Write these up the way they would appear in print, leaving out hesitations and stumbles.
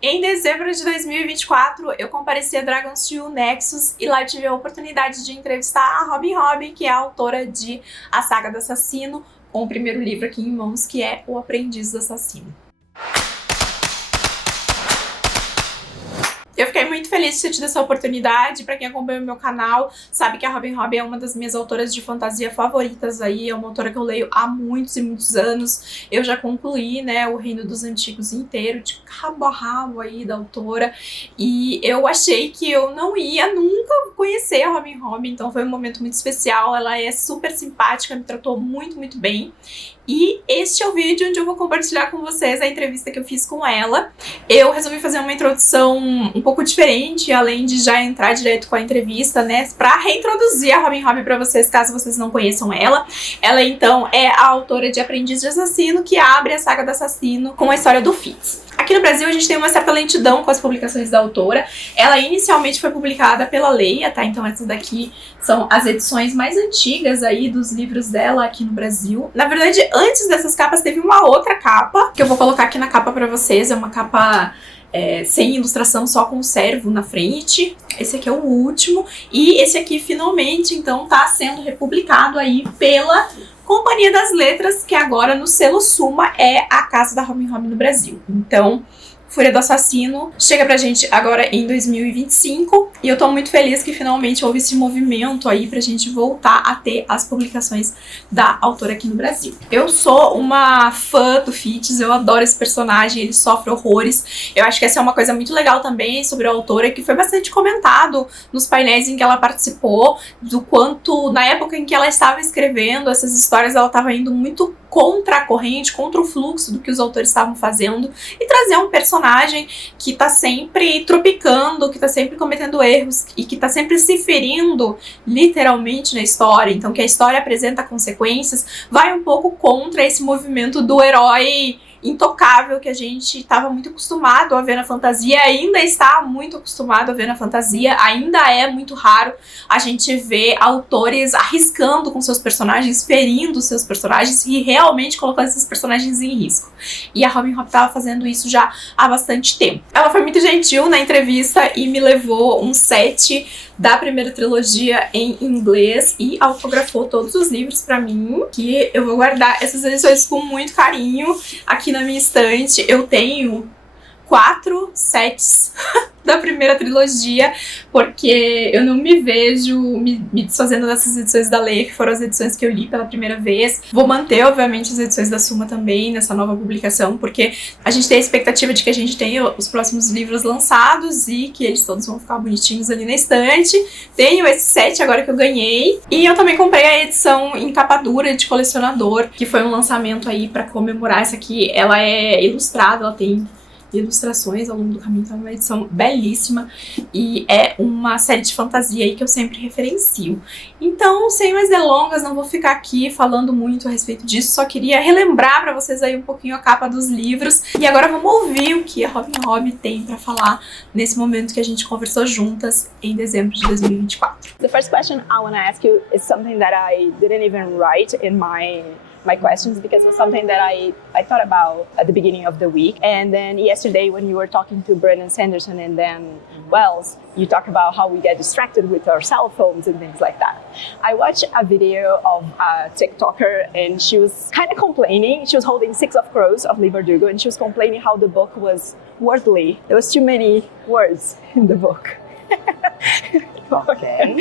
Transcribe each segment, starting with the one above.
Em dezembro de 2024, eu compareci a Dragonsteel Nexus e lá tive a oportunidade de entrevistar a Robin Hobb, que é a autora de A Saga do Assassino, com o primeiro livro aqui em mãos, que é O Aprendiz do Assassino. Eu fiquei muito feliz de ter tido essa oportunidade. Pra quem acompanha o meu canal, sabe que a Robin Hobb é uma das minhas autoras de fantasia favoritas aí. É uma autora que eu leio há muitos e muitos anos. Eu já concluí, né, o Reino dos Antigos inteiro, de cabo a rabo aí da autora. E eu achei que eu não ia nunca conhecer a Robin Hobb, então foi um momento muito especial. Ela é super simpática, me tratou muito, muito bem. E este é o vídeo onde eu vou compartilhar com vocês a entrevista que eu fiz com ela. Eu resolvi fazer uma introdução um pouco diferente, além de já entrar direto com a entrevista, né, pra reintroduzir a Robin Hobb pra vocês, caso vocês não conheçam ela. Ela, então, é a autora de Aprendiz de Assassino, que abre a saga do assassino com a história do Fitz. Aqui no Brasil a gente tem uma certa lentidão com as publicações da autora. Ela inicialmente foi publicada pela Leia, tá? Então essas daqui são as edições mais antigas aí dos livros dela aqui no Brasil. Na verdade, antes dessas capas teve uma outra capa, que eu vou colocar aqui na capa pra vocês. É uma capa sem ilustração, só com o servo na frente. Esse aqui é o último. E esse aqui finalmente, então, tá sendo republicado aí pela Companhia das Letras, que agora no selo Suma é a casa da Robin Hobb no Brasil. Então, Fúria do Assassino chega pra gente agora em 2025 e eu tô muito feliz que finalmente houve esse movimento aí pra gente voltar a ter as publicações da autora aqui no Brasil. Eu sou uma fã do Fitz, eu adoro esse personagem, ele sofre horrores. Eu acho que essa é uma coisa muito legal também sobre a autora, que foi bastante comentado nos painéis em que ela participou, do quanto na época em que ela estava escrevendo essas histórias ela estava indo muito contra a corrente, contra o fluxo do que os autores estavam fazendo e trazer um personagem que tá sempre tropicando, que tá sempre cometendo erros e que tá sempre se ferindo literalmente na história, então que a história apresenta consequências, vai um pouco contra esse movimento do herói intocável que a gente estava muito acostumado a ver na fantasia, ainda está muito acostumado a ver na fantasia, ainda é muito raro a gente ver autores arriscando com seus personagens, ferindo seus personagens e realmente colocando esses personagens em risco. E a Robin Hobb estava fazendo isso já há bastante tempo. Ela foi muito gentil na entrevista e me levou um set da primeira trilogia em inglês e autografou todos os livros pra mim, que eu vou guardar essas edições com muito carinho. Aqui na minha estante eu tenho 4 sets da primeira trilogia, porque eu não me vejo me desfazendo dessas edições da Leia, que foram as edições que eu li pela primeira vez. Vou manter, obviamente, as edições da Suma também nessa nova publicação, porque a gente tem a expectativa de que a gente tenha os próximos livros lançados e que eles todos vão ficar bonitinhos ali na estante. Tenho esse set agora que eu ganhei, e eu também comprei a edição em capa dura de colecionador, que foi um lançamento aí pra comemorar. Essa aqui, ela é ilustrada, ela tem ilustrações ao longo do caminho, então é uma edição belíssima e é uma série de fantasia aí que eu sempre referencio. Então, sem mais delongas, não vou ficar aqui falando muito a respeito disso, só queria relembrar pra vocês aí um pouquinho a capa dos livros. E agora vamos ouvir o que a Robin Hobb tem pra falar nesse momento que a gente conversou juntas em dezembro de 2024. The first question I want to ask you is something that I didn't even write in my questions, because it was something that I thought about at the beginning of the week. And then yesterday when you were talking to Brandon Sanderson and then Wells, you talk about how we get distracted with our cell phones and things like that. I watched a video of a TikToker and she was kind of complaining. She was holding Six of Crows of Leigh Bardugo and she was complaining how the book was wordly. There was too many words in the book. Okay.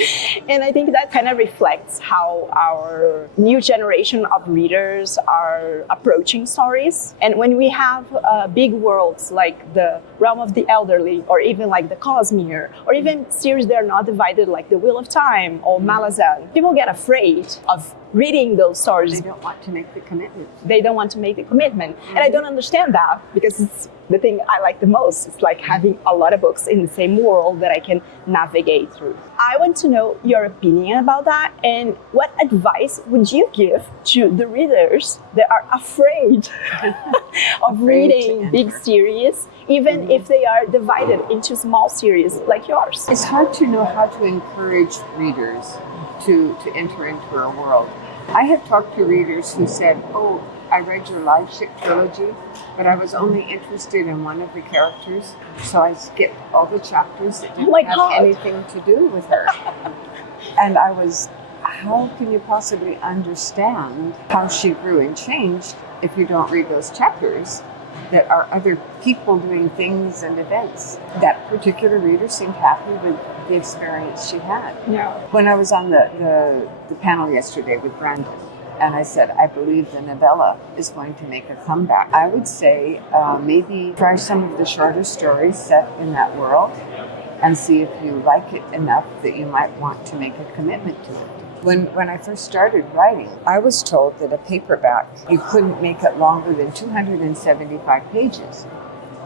And I think that kind of reflects how our new generation of readers are approaching stories. And when we have big worlds like the Realm of the Elderly, or even like the Cosmere, or even series that are not divided like The Wheel of Time or Malazan, people get afraid of reading those stories. They don't want to make the commitment. They don't want to make the commitment. And I don't understand that, because it's the thing I like the most. It's like having a lot of books in the same world that I can navigate through. I want to know your opinion about that, and what advice would you give to the readers that are afraid of reading big series, even if they are divided into small series like yours? It's hard to know how to encourage readers to enter into our world. I have talked to readers who said, oh, I read your Live Ship trilogy, but I was only interested in one of the characters, so I skipped all the chapters that didn't have anything to do with her. And I was, how can you possibly understand how she grew and changed if you don't read those chapters that are other people doing things and events? That particular reader seemed happy with the experience she had. Yeah. When I was on the panel yesterday with Brandon, and I said, I believe the novella is going to make a comeback, I would say maybe try some of the shorter stories set in that world and see if you like it enough that you might want to make a commitment to it. When I first started writing, I was told that a paperback, you couldn't make it longer than 275 pages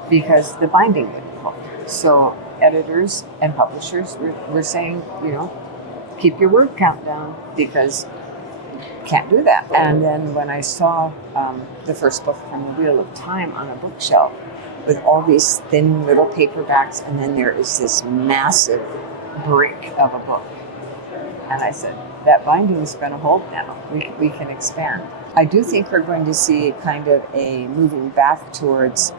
because the binding would hold. So editors and publishers were saying, keep your word count down because you can't do that. And then when I saw the first book from the Wheel of Time on a bookshelf with all these thin little paperbacks, and then there is this massive brick of a book. And I said, that binding is going to hold now. We can expand. I do think we're going to see kind of a moving back towards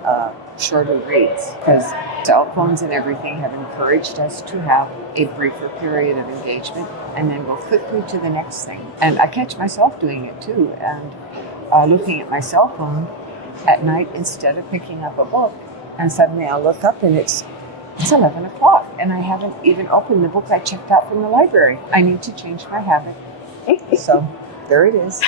shorter reads because cell phones and everything have encouraged us to have a briefer period of engagement and then go quickly to the next thing. And I catch myself doing it too, and looking at my cell phone at night instead of picking up a book, and suddenly I'll look up and it's 11 o'clock and I haven't even opened the book I checked out from the library. I need to change my habit. So there it is.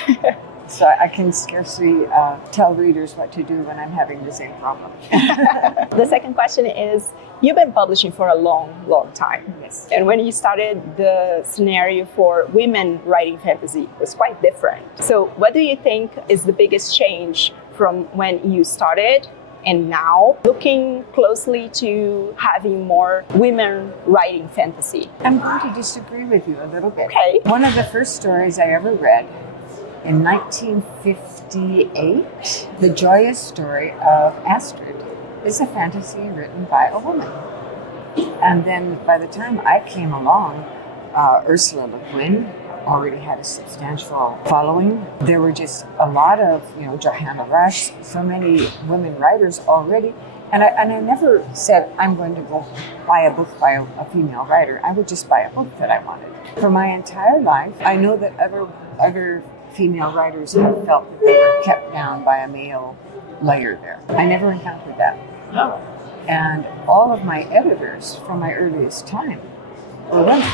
So I can scarcely tell readers what to do when I'm having the same problem. The second question is, you've been publishing for a long, long time. Yes. And when you started, the scenario for women writing fantasy was quite different. So what do you think is the biggest change from when you started and now, looking closely to having more women writing fantasy? I'm going to disagree with you a little bit. Okay. One of the first stories I ever read in 1958, The Joyous Story of Astrid, is a fantasy written by a woman. And then by the time I came along, Ursula Le Guin already had a substantial following. There were just a lot of, Johanna Rush, so many women writers already. And I never said, I'm going to go buy a book by a female writer. I would just buy a book that I wanted. For my entire life, I know that other female writers have felt that they were kept down by a male layer there. I never encountered that. No. And all of my editors from my earliest time were women.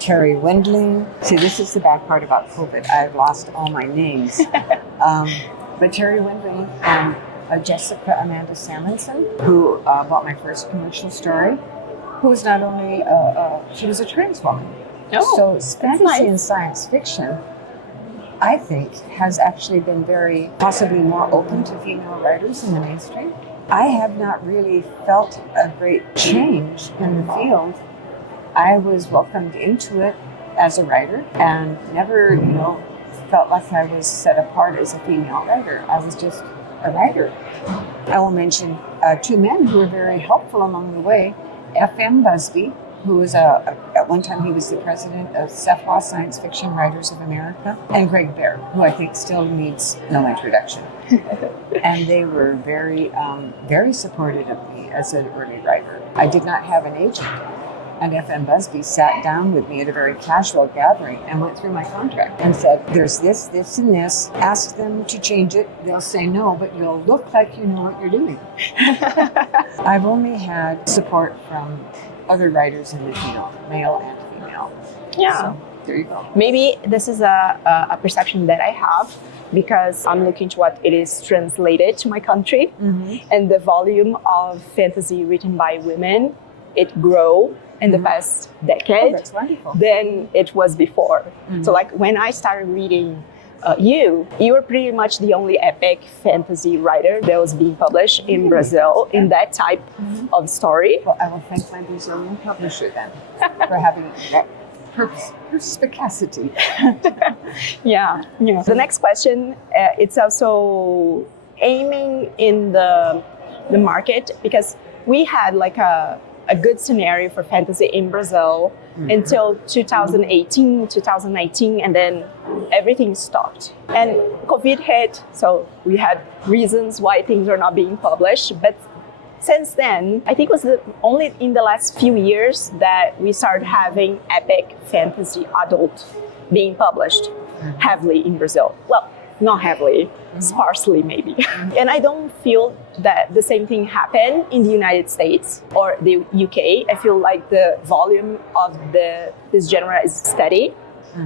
Terry Wendling. See, this is the bad part about COVID. I've lost all my names. But Terry Wendling and Jessica Amanda Samuelson, who bought my first commercial story, who was not only, she was a trans woman. Oh, So fantasy and science fiction, I think, has actually been very, possibly more open to female writers in the mainstream. I have not really felt a great change in the field. I was welcomed into it as a writer and never, felt like I was set apart as a female writer. I was just a writer. I will mention two men who were very helpful along the way. F.M. Busby, who was at one time he was the president of SFWA, Science Fiction Writers of America, and Greg Bear, who I think still needs no introduction. And they were very, very supportive of me as an early writer. I did not have an agent. And F.M. Busby sat down with me at a very casual gathering and went through my contract and said, there's this, this, and this. Ask them to change it. They'll say no, but you'll look like you know what you're doing. I've only had support from other writers in the field, male and female. Yeah. So there you go. Maybe this is a perception that I have because I'm looking to what it is translated to my country, and the volume of fantasy written by women, it grew in the past decade. Oh, that's wonderful. Than it was before. So like when I started reading you were pretty much the only epic fantasy writer that was being published in Brazil in that type of story. Well, I will thank my Brazilian publisher then for having that perspicacity. Yeah. The next question, it's also aiming in the market, because we had like a good scenario for fantasy in Brazil until 2018, 2019, and then everything stopped. And COVID hit, so we had reasons why things are not being published. But since then, I think it was only in the last few years that we started having epic fantasy adult being published heavily in Brazil. Well, not heavily, sparsely maybe. And I don't feel that the same thing happened in the United States or the UK. I feel like the volume of this genre is steady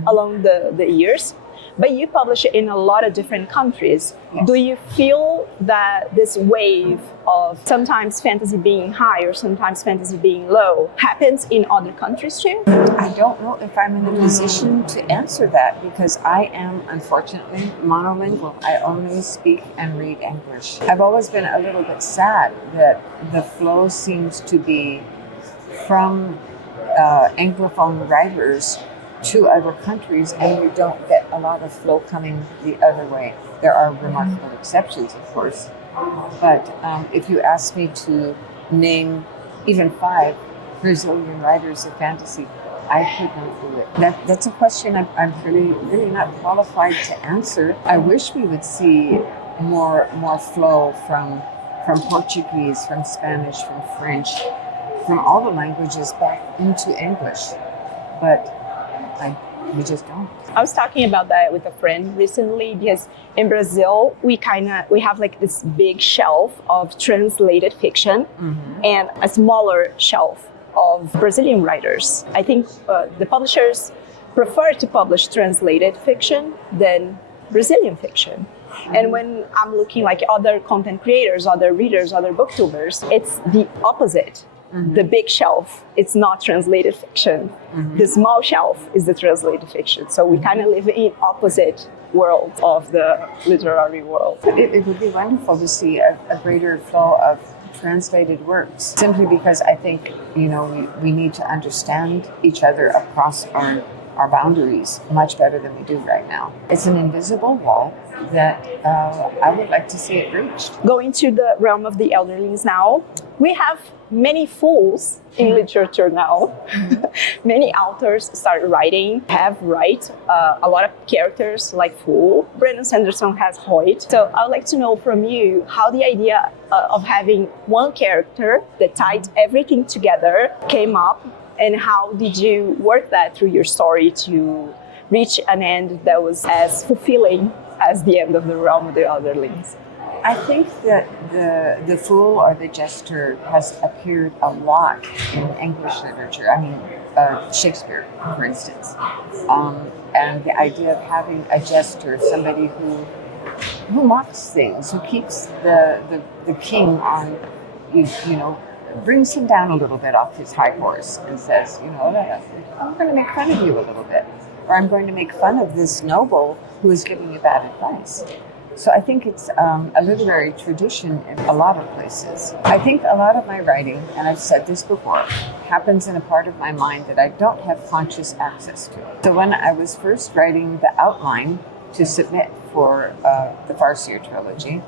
along the years. But you publish it in a lot of different countries. Yes. Do you feel that this wave of sometimes fantasy being high or sometimes fantasy being low happens in other countries too? I don't know if I'm in a position to answer that because I am, unfortunately, monolingual. I only speak and read English. I've always been a little bit sad that the flow seems to be from Anglophone writers to other countries, and you don't get a lot of flow coming the other way. There are remarkable exceptions, of course, but if you ask me to name even 5 Brazilian writers of fantasy, I could not do it. That's a question I'm really not qualified to answer. I wish we would see more flow from Portuguese, from Spanish, from French, from all the languages back into English, but we just don't. I was talking about that with a friend recently because in Brazil we have like this big shelf of translated fiction and a smaller shelf of Brazilian writers. I think the publishers prefer to publish translated fiction than Brazilian fiction. And when I'm looking like other content creators, other readers, other booktubers, it's the opposite. The big shelf, it's not translated fiction. The small shelf is the translated fiction. So we kind of live in opposite worlds of the literary world. It would be wonderful to see a greater flow of translated works, simply because I think, we need to understand each other across our boundaries much better than we do right now. It's an invisible wall that I would like to see it breached. Going to the realm of the elderlings now, we have many fools in literature now. Many authors start writing, write a lot of characters like Fool. Brandon Sanderson has Hoyt. So I would like to know from you how the idea of having one character that tied everything together came up, and how did you work that through your story to reach an end that was as fulfilling as the end of the realm of the elderlings? I think that the fool or the jester has appeared a lot in English literature. I mean, Shakespeare, for instance. And the idea of having a jester, somebody who mocks things, who keeps the king on, brings him down a little bit off his high horse and says, I'm going to make fun of you a little bit. Or I'm going to make fun of this noble who is giving you bad advice. So I think it's a literary tradition in a lot of places. I think a lot of my writing, and I've said this before, happens in a part of my mind that I don't have conscious access to. So when I was first writing the outline to submit for the Farseer trilogy,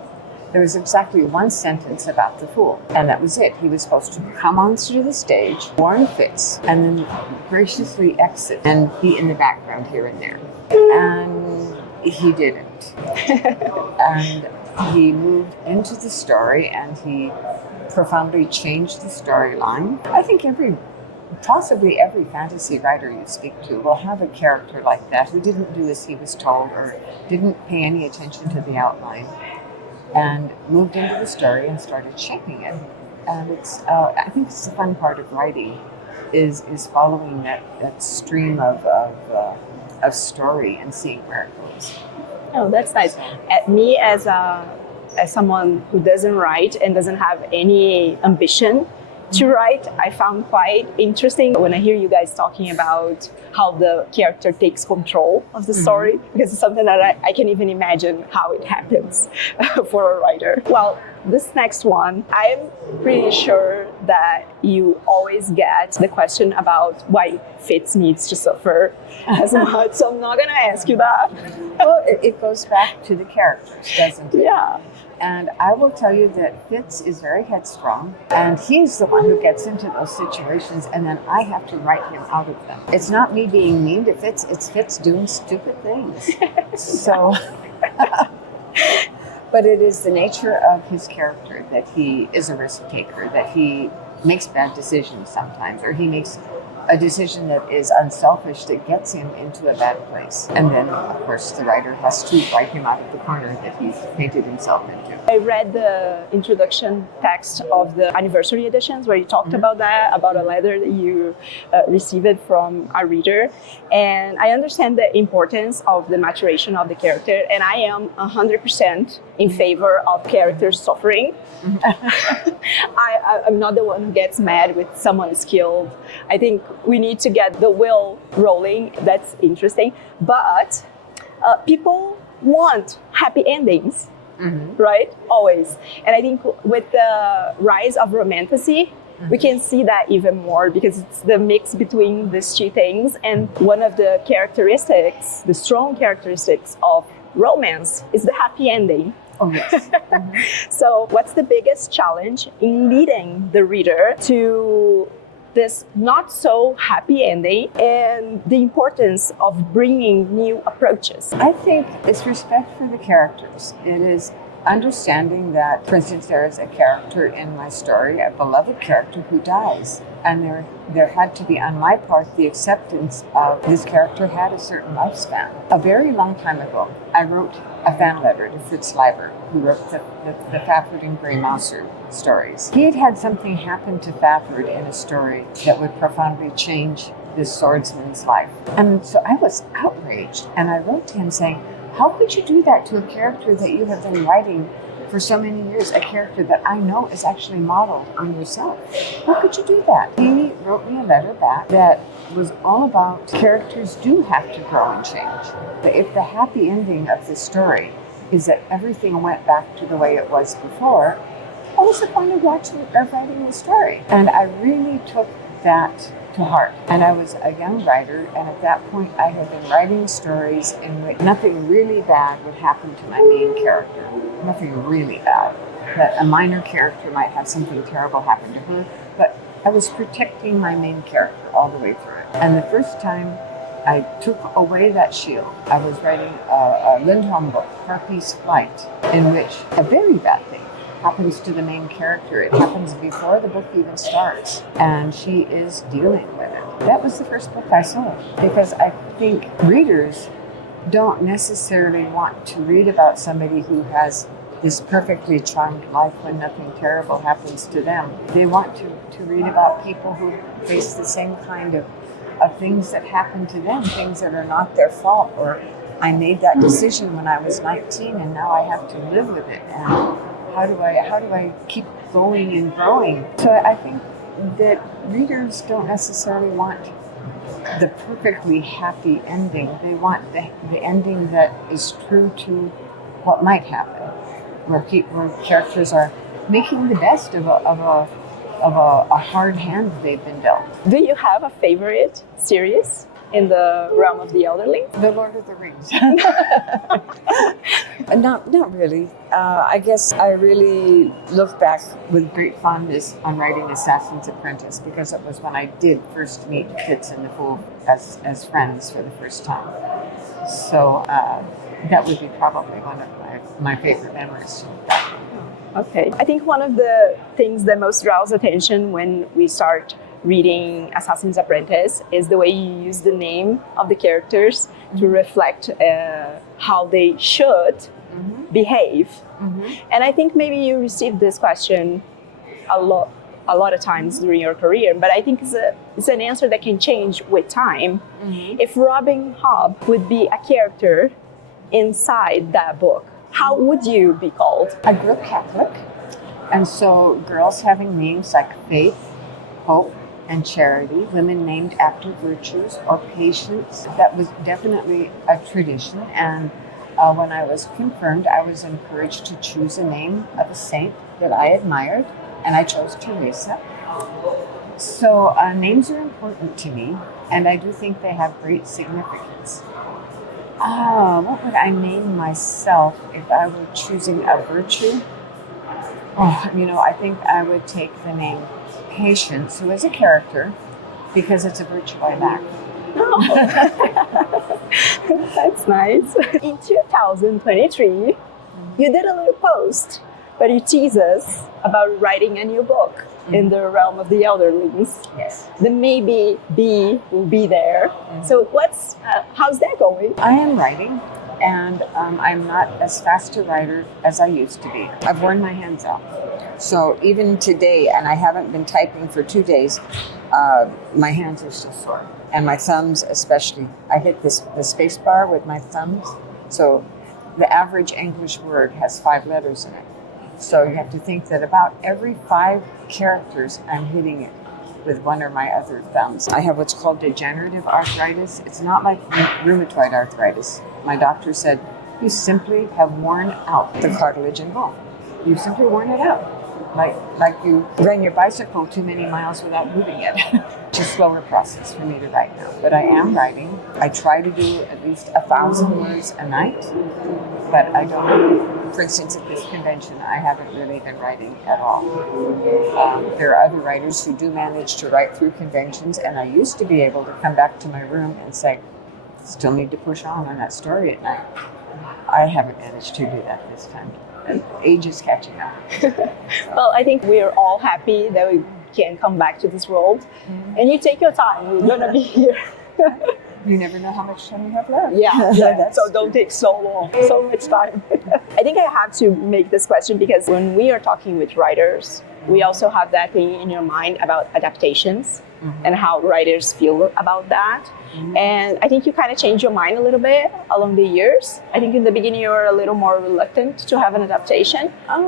there was exactly one sentence about the fool, and that was it. He was supposed to come onto the stage, warn Fitz, and then graciously exit and be in the background here and there. And he didn't. And he moved into the story and he profoundly changed the storyline. I think possibly every fantasy writer you speak to will have a character like that who didn't do as he was told or didn't pay any attention to the outline and moved into the story and started shaping it. And I think it's the fun part of writing is following that stream of story and seeing where it goes. Oh, that's nice. Me as someone who doesn't write and doesn't have any ambition to write, I found quite interesting when I hear you guys talking about how the character takes control of the story, because it's something that I can even imagine how it happens for a writer. Well, this next one, I'm pretty sure that you always get the question about why Fitz needs to suffer as much, so I'm not going to ask you that. Well, it goes back to the characters, doesn't it? Yeah. And I will tell you that Fitz is very headstrong, and he's the one who gets into those situations, and then I have to write him out of them. It's not me being mean to Fitz, it's Fitz doing stupid things. So, but it is the nature of his character that he is a risk taker, that he makes bad decisions sometimes, or he makes a decision that is unselfish that gets him into a bad place. And then, of course, the writer has to write him out of the corner that he's painted himself into. I read the introduction text of the anniversary editions where you talked about that, about a letter that you received from a reader. And I understand the importance of the maturation of the character, and I am 100% in favor of characters suffering. I'm not the one who gets mad with someone is killed. I think we need to get the wheel rolling. That's interesting. But people want happy endings, right? Always. And I think with the rise of romantasy, we can see that even more because it's the mix between these two things. And one of the characteristics, the strong characteristics of romance is the happy ending. Oh, yes. So what's the biggest challenge in leading the reader to this not so happy ending and the importance of bringing new approaches? I think it's respect for the characters. It is understanding that, for instance, there is a character in my story, a beloved character who dies. And there had to be, on my part, the acceptance of this character had a certain lifespan. A very long time ago, I wrote a fan letter to Fritz Leiber, who wrote the Fafhrd and Grey Mouser stories. He had had something happen to Fafhrd in a story that would profoundly change this swordsman's life. And so I was outraged, and I wrote to him saying, how could you do that to a character that you have been writing for so many years, a character that I know is actually modeled on yourself? How could you do that? He wrote me a letter back that was all about characters do have to grow and change. If the happy ending of the story is that everything went back to the way it was before, what was the point of writing the story? And I really took that to heart. And I was a young writer, and at that point I had been writing stories in which nothing really bad would happen to my main character. Nothing really bad. That a minor character might have something terrible happen to her, but I was protecting my main character all the way through it. And the first time I took away that shield, I was writing a Lindholm book, Harpy's Flight, in which a very bad thing happens to the main character. It happens before the book even starts, and she is dealing with it. That was the first book I sold, because I think readers don't necessarily want to read about somebody who has this perfectly charmed life when nothing terrible happens to them. They want to read about people who face the same kind of things that happen to them, things that are not their fault, or I made that decision when I was 19 and now I have to live with it. And how do I keep going and growing? So I think that readers don't necessarily want the perfectly happy ending. They want the ending that is true to what might happen, where characters are making the best of a hard hand they've been dealt. Do you have a favorite series in the realm of the elderly? The Lord of the Rings. Not really. I guess I really look back with great fondness on writing Assassin's Apprentice, because it was when I did first meet Fitz and the Fool as friends for the first time. So that would be probably one of my favorite memories. Okay. I think one of the things that most draws attention when we start reading Assassin's Apprentice is the way you use the name of the characters to reflect how they should behave. And I think maybe you received this question a lot of times during your career, but I think it's an answer that can change with time. If Robin Hobb would be a character inside that book, how would you be called? I grew up Catholic, and so girls having names like Faith, Hope, and Charity, women named after virtues or patience, that was definitely a tradition. And when I was confirmed, I was encouraged to choose a name of a saint that I admired, and I chose Teresa. So names are important to me, and I do think they have great significance. What would I name myself if I were choosing a virtue? I think I would take the name Patience, who is a character, because it's a virtue I lack. Oh. That's nice. In 2023, you did a little post, but you tease us about writing a new book in the realm of the elderlings. Yes. The maybe B will be there. So how's that going? I am writing, and I'm not as fast a writer as I used to be. I've worn my hands out. So even today, and I haven't been typing for 2 days, my hands are still sore. And my thumbs especially. I hit the space bar with my thumbs. So the average English word has 5 letters in it. So you have to think that about every 5 characters, I'm hitting it with one or my other thumbs. I have what's called degenerative arthritis. It's not like rheumatoid arthritis. My doctor said, you simply have worn out the cartilage and bone. You've simply worn it out. Like you ran your bicycle too many miles without moving it. It's a slower process for me to write now. But I am writing. I try to do at least 1,000 words a night, but I don't. For instance, at this convention, I haven't really been writing at all. There are other writers who do manage to write through conventions, and I used to be able to come back to my room and say, still need to push on that story at night. I haven't managed to do that this time. Age is catching up. Well, I think we're all happy that we can come back to this world. And you take your time. We're going to be here. You never know how much time you have left. Yeah. So don't take so much time. I think I have to make this question because when we are talking with writers, we also have that thing in your mind about adaptations and how writers feel about that. And I think you kind of changed your mind a little bit along the years. I think in the beginning you were a little more reluctant to have an adaptation. I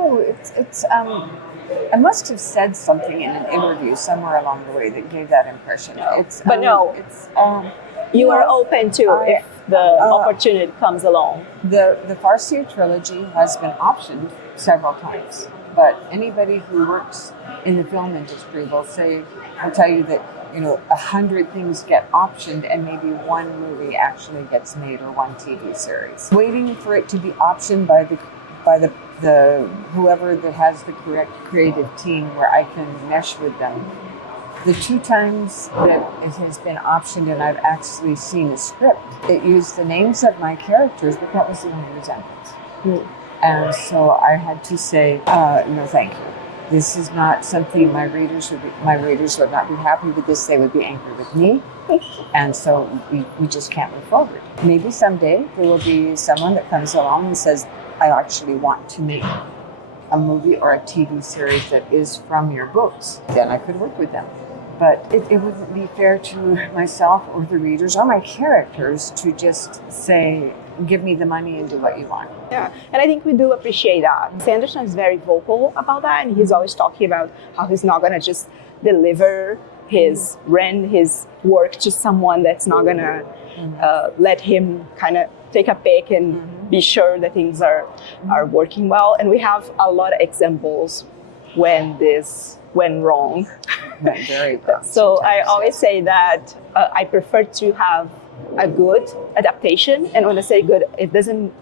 must have said something in an interview somewhere along the way that gave that impression. You are open to if the opportunity comes along. The Farseer trilogy has been optioned several times, but anybody who works in the film industry will tell you that 100 things get optioned and maybe one movie actually gets made or one TV series. Waiting for it to be optioned by the whoever that has the correct creative team where I can mesh with them. The 2 times that it has been optioned and I've actually seen a script, it used the names of my characters, but that was the only resemblance. And so I had to say, no, thank you. This is not something my readers would not be happy with this. They would be angry with me. And so we just can't move forward. Maybe someday there will be someone that comes along and says, I actually want to make a movie or a TV series that is from your books. Then I could work with them. But it wouldn't be fair to myself or the readers or my characters to just say, give me the money and do what you want. Yeah, and I think we do appreciate that. Sanderson is very vocal about that, and he's always talking about how he's not going to just deliver his work to someone that's not going to let him kind of take a pick and be sure that things are working well. And we have a lot of examples when this went wrong. Very bad. So I always say that I prefer to have a good adaptation, and when I say good, it doesn't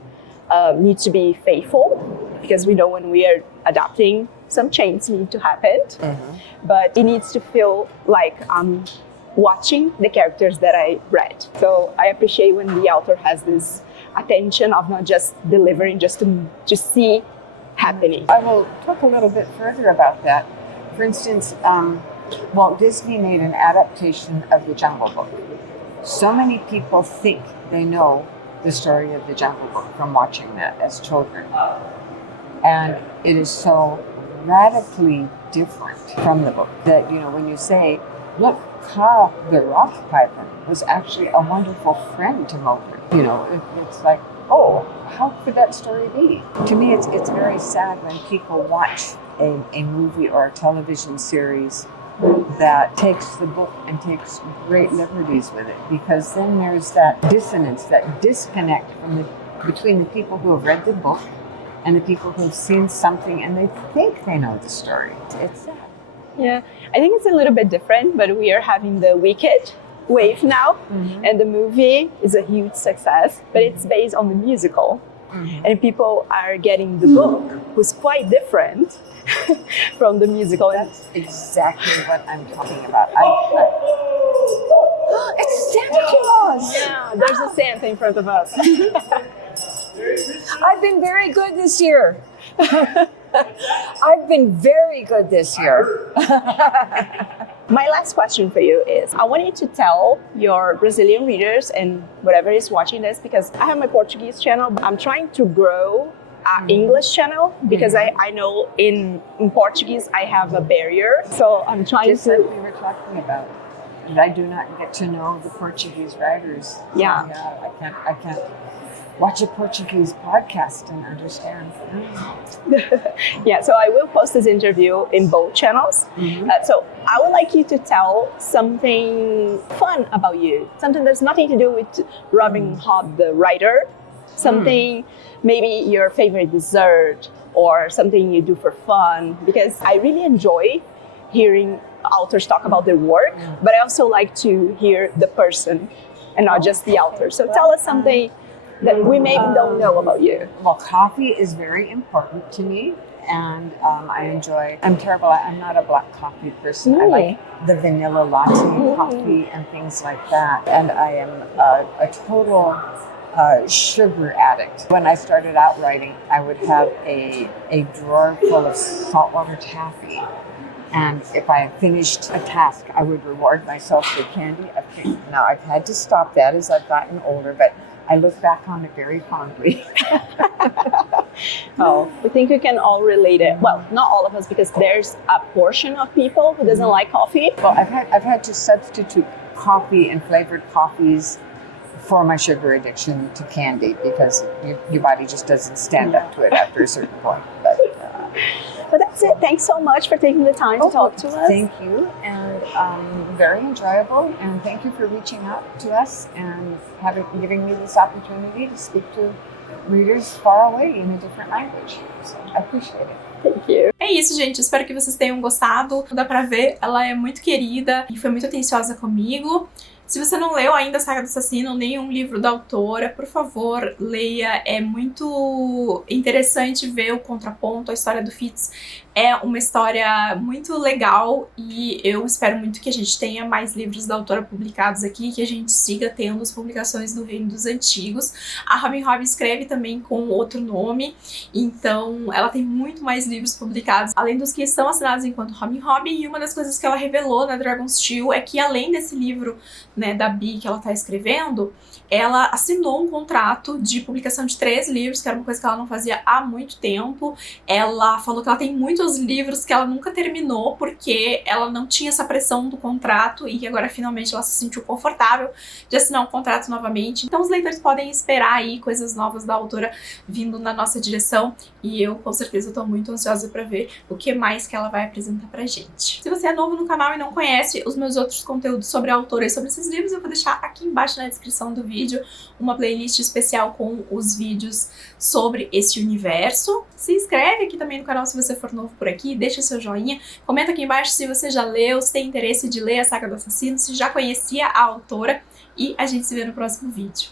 need to be faithful, because we know when we are adapting, some changes need to happen, but it needs to feel like I'm watching the characters that I read. So I appreciate when the author has this attention of not just delivering, just to see happening. I will talk a little bit further about that. For instance, Walt Disney made an adaptation of The Jungle Book. So many people think they know the story of The Jungle Book from watching that as children. And it is so radically different from the book that, when you say, look, Kaa the rock python was actually a wonderful friend to Mowgli. It's like, oh, how could that story be? To me, it's very sad when people watch a movie or a television series that takes the book and takes great liberties with it, because then there's that dissonance, that disconnect between the people who have read the book and the people who have seen something and they think they know the story. It's sad. Yeah, I think it's a little bit different, but we are having the Wicked wave now, and the movie is a huge success, but it's based on the musical. And people are getting the book, who's quite different from the musical. That's exactly what I'm talking about. It's Santa Claus! Yeah, there's a Santa in front of us. I've been very good this year. I've been very good this year. My last question for you is, I want you to tell your Brazilian readers and whatever is watching this, because I have my Portuguese channel, but I'm trying to grow an English channel because I know in Portuguese I have a barrier. So I'm trying Just to... like we were talking about. And I do not get to know the Portuguese writers. Yeah. I can't watch a Portuguese podcast and understand. Yeah, so I will post this interview in both channels. So I would like you to tell something fun about you, something that's nothing to do with Robin Hobb, the writer, something, maybe your favorite dessert or something you do for fun, because I really enjoy hearing authors talk about their work, but I also like to hear the person and not just the author. So tell us something that we maybe don't know about you. Well, coffee is very important to me, and I'm terrible. I'm not a black coffee person. I like the vanilla latte coffee and things like that. And I am a total sugar addict. When I started out writing, I would have a drawer full of saltwater taffy. And if I had finished a task, I would reward myself with candy. Now, I've had to stop that as I've gotten older, but I look back on it very fondly. Oh, we think we can all relate it. Well, not all of us, because there's a portion of people who doesn't like coffee. Well, I've had to substitute coffee and flavored coffees for my sugar addiction to candy, because your body just doesn't stand up to it after a certain point. But that's it. Thanks so much for taking the time to talk to us. Thank you, and very enjoyable. And thank you for reaching out to us and giving me this opportunity to speak to readers far away in a different language. So I appreciate it. Thank you. É isso, gente. Espero que vocês tenham gostado. Dá pra ver, ela é muito querida e foi muito atenciosa comigo. Se você não leu ainda a Saga do Assassino, nenhum livro da autora, por favor, leia. É muito interessante ver o contraponto. A história do Fitz é uma história muito legal e eu espero muito que a gente tenha mais livros da autora publicados aqui, que a gente siga tendo as publicações do Reino dos Antigos. A Robin Hobb escreve também com outro nome, então ela tem muito mais livros publicados, além dos que estão assinados enquanto Robin Hobb. E uma das coisas que ela revelou na Dragon's Steel é que, além desse livro, né, da Bee que ela tá escrevendo, ela assinou um contrato de publicação de 3 livros, que era uma coisa que ela não fazia há muito tempo. Ela falou que ela tem muitos livros que ela nunca terminou porque ela não tinha essa pressão do contrato e que agora finalmente ela se sentiu confortável de assinar um contrato novamente. Então os leitores podem esperar aí coisas novas da autora vindo na nossa direção e eu com certeza tô muito ansiosa pra ver o que mais que ela vai apresentar pra gente. Se você é novo no canal e não conhece os meus outros conteúdos sobre a autora e sobre esses livros, eu vou deixar aqui embaixo na descrição do vídeo uma playlist especial com os vídeos sobre esse universo. Se inscreve aqui também no canal se você for novo por aqui, deixa seu joinha, comenta aqui embaixo se você já leu, se tem interesse de ler a Saga do Assassino, se já conhecia a autora, e a gente se vê no próximo vídeo.